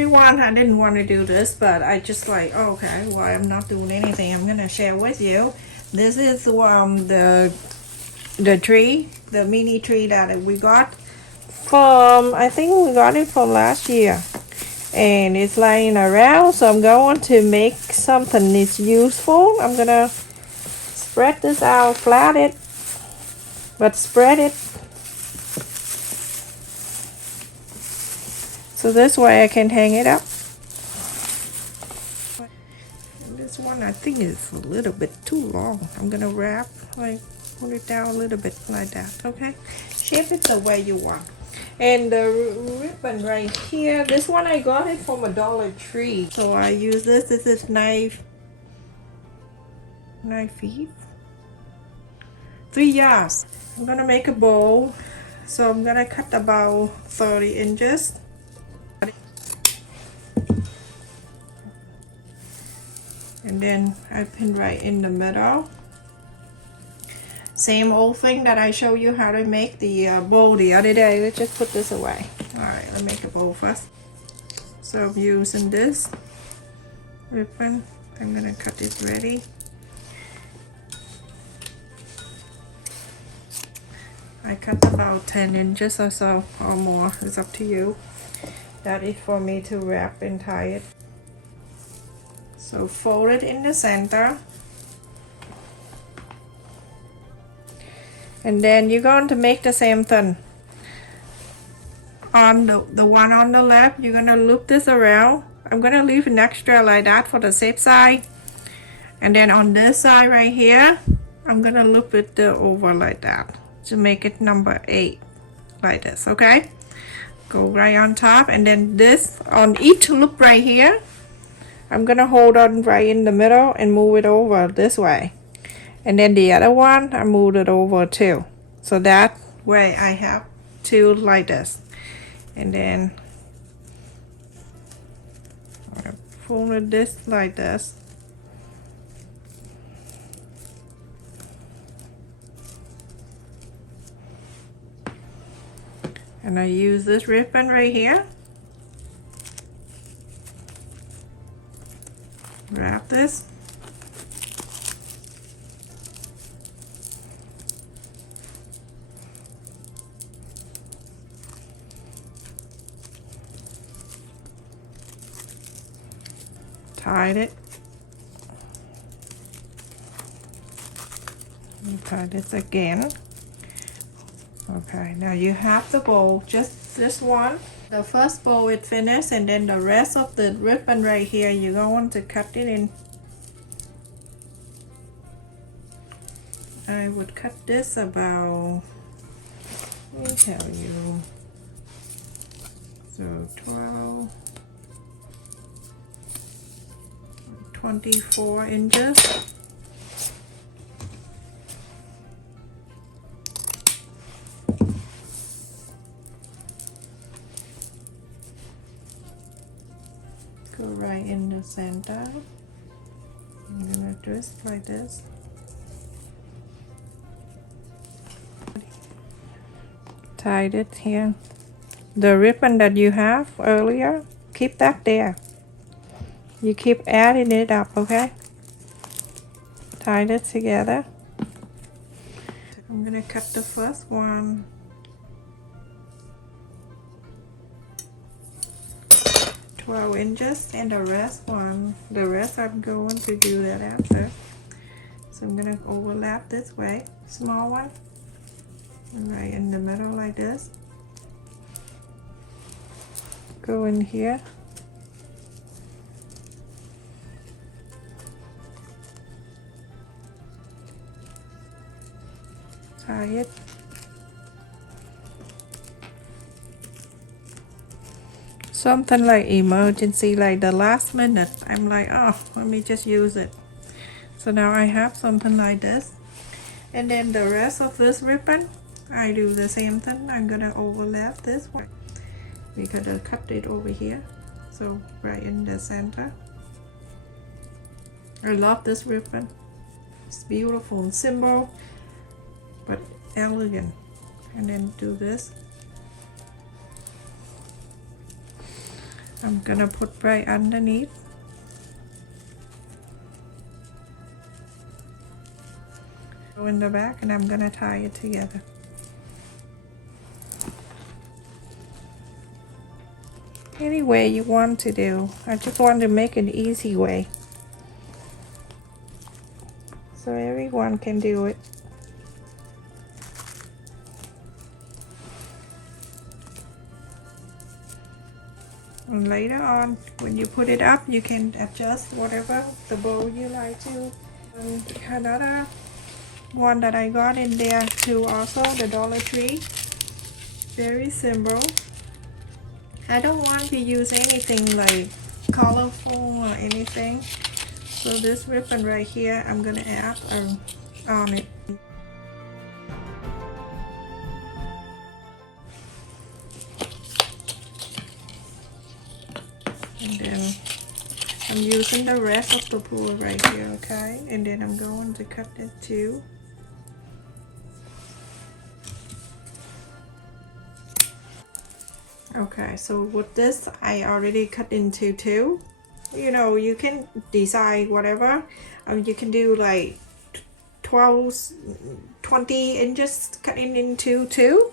everyone, I didn't want to do this, but I just like, oh, okay, well, I'm not doing anything, I'm gonna share with you. This is the tree, the mini tree that we got from, I think we got it from last year, and it's lying around, so I'm going to make something that's useful. I'm gonna spread this out, flat it, but spread it so this way I can hang it up. And this one I think is a little bit too long. I'm gonna wrap, like put it down a little bit like that, okay? Shape it the way you want. And the ribbon right here, this one I got it from a Dollar Tree. So I use this. This is knife feet, 3 yards. I'm gonna make a bowl, so I'm gonna cut about 30 inches. And then I pin right in the middle. Same old thing that I showed you how to make the bowl the other day. Let's just put this away. Alright, let's make a bowl first. So I'm using this ribbon. I'm gonna cut this ready. I cut about 10 inches or so, or more. It's up to you. That is for me to wrap and tie it. So fold it in the center. And then you're going to make the same thing. On the one on the left, you're going to loop this around. I'm going to leave an extra like that for the safe side. And then on this side right here, I'm going to loop it over like that to make it number 8 like this, okay? Go right on top, and then this on each loop right here, I'm gonna hold on right in the middle and move it over this way, and then the other one I move it over too, so that way I have 2 like this. And then I fold this like this. And I use this ribbon right here. Wrap this. Tied it. And tie this again. Okay, now you have the bowl, just this one. The first bowl is finished, and then the rest of the ribbon right here, you're going to cut it in. I would cut this about, let me tell you, so 12, 24 inches. Go right in the center. I'm gonna twist like this. Tied it here. The ribbon that you have earlier, keep that there. You keep adding it up, okay? Tie it together. I'm gonna cut the first one. 12 inches, and the rest I'm going to do that after. So I'm gonna overlap this way, small one, and right in the middle like this. Go in here. Tie it. Something like emergency, like the last minute, I'm like, oh, let me just use it. So now I have something like this. And then the rest of this ribbon, I do the same thing. I'm gonna overlap this one. We gotta cut it over here, so right in the center. I love this ribbon. It's beautiful and simple, but elegant. And then do this. I'm gonna put right underneath. Go in the back and I'm gonna tie it together. Any way you want to do. I just want to make an easy way, so everyone can do it. And later on, when you put it up, you can adjust whatever the bow you like to. And another one that I got in there too, also the Dollar Tree. Very simple. I don't want to use anything like colorful or anything. So this ribbon right here, I'm gonna add on it. And then I'm using the rest of the pool right here, okay? And then I'm going to cut it too. Okay, so with this, I already cut into two. You know, you can decide whatever. You can do like 12, 20 inches cutting into two.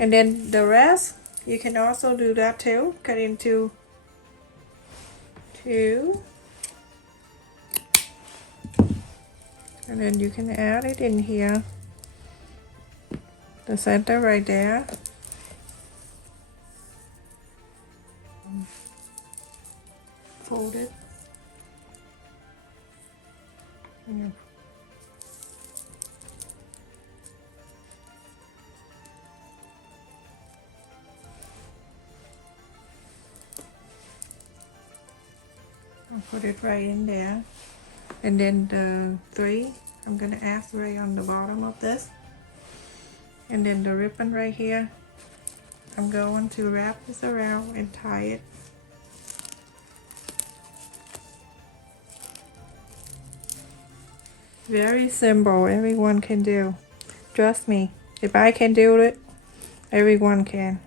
And then the rest, you can also do that too. Cut into two. And then you can add it in here. The center right there. Fold it. Yeah. I'll put it right in there. And then the three, I'm gonna add right on the bottom of this. And then the ribbon right here, I'm going to wrap this around and tie it. Very simple, everyone can do. Trust me, if I can do it, everyone can.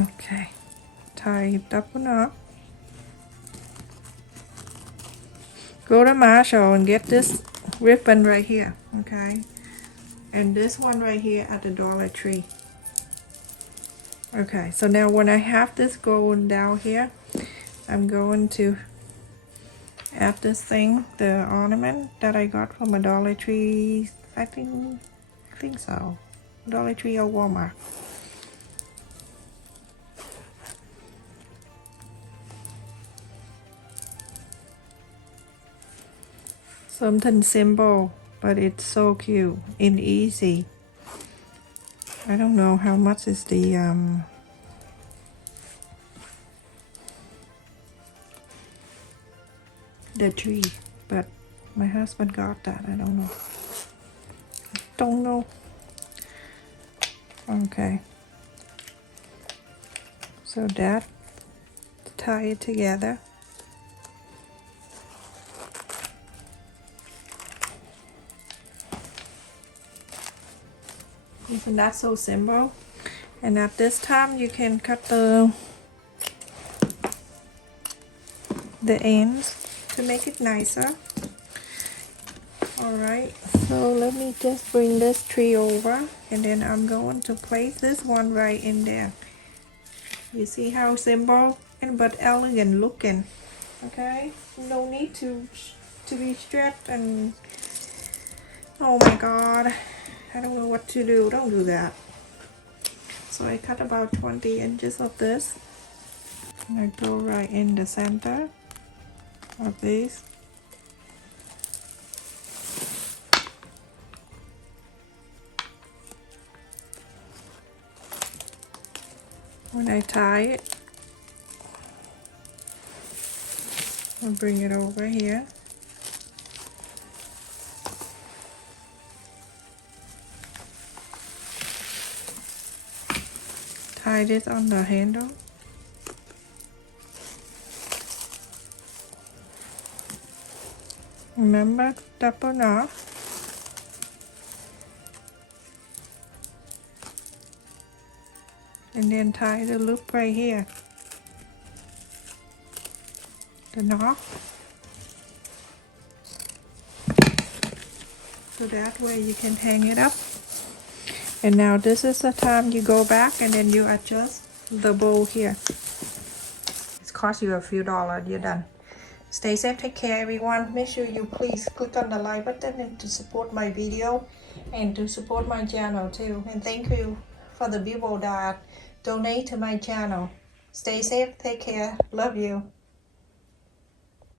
Okay, tie it up and up. Go to Marshall and get this ribbon right here, okay? And this one right here at the Dollar Tree. Okay, so now when I have this going down here, I'm going to add this thing, the ornament that I got from a Dollar Tree. I think so. Dollar Tree or Walmart. Something simple, but it's so cute and easy. I don't know how much is the tree, but my husband got that. I don't know. Don't know. Okay. So that, tie it together. Isn't that so simple? And at this time you can cut the ends to make it nicer. Alright, so let me just bring this tree over, and then I'm going to place this one right in there. You see how simple and but elegant looking. Okay, no need to be stressed and oh my god, I don't know what to do. Don't do that. So I cut about 20 inches of this, and I go right in the center of this. When I tie it, I'll bring it over here. Tie this on the handle. Remember, double knot. And then tie the loop right here. The knot. So that way you can hang it up. And now this is the time you go back and then you adjust the bow here. It's cost you a few dollars, you're done. Stay safe, take care everyone. Make sure you please click on the like button and to support my video and to support my channel too. And thank you for the people that donate to my channel. Stay safe, take care, love you.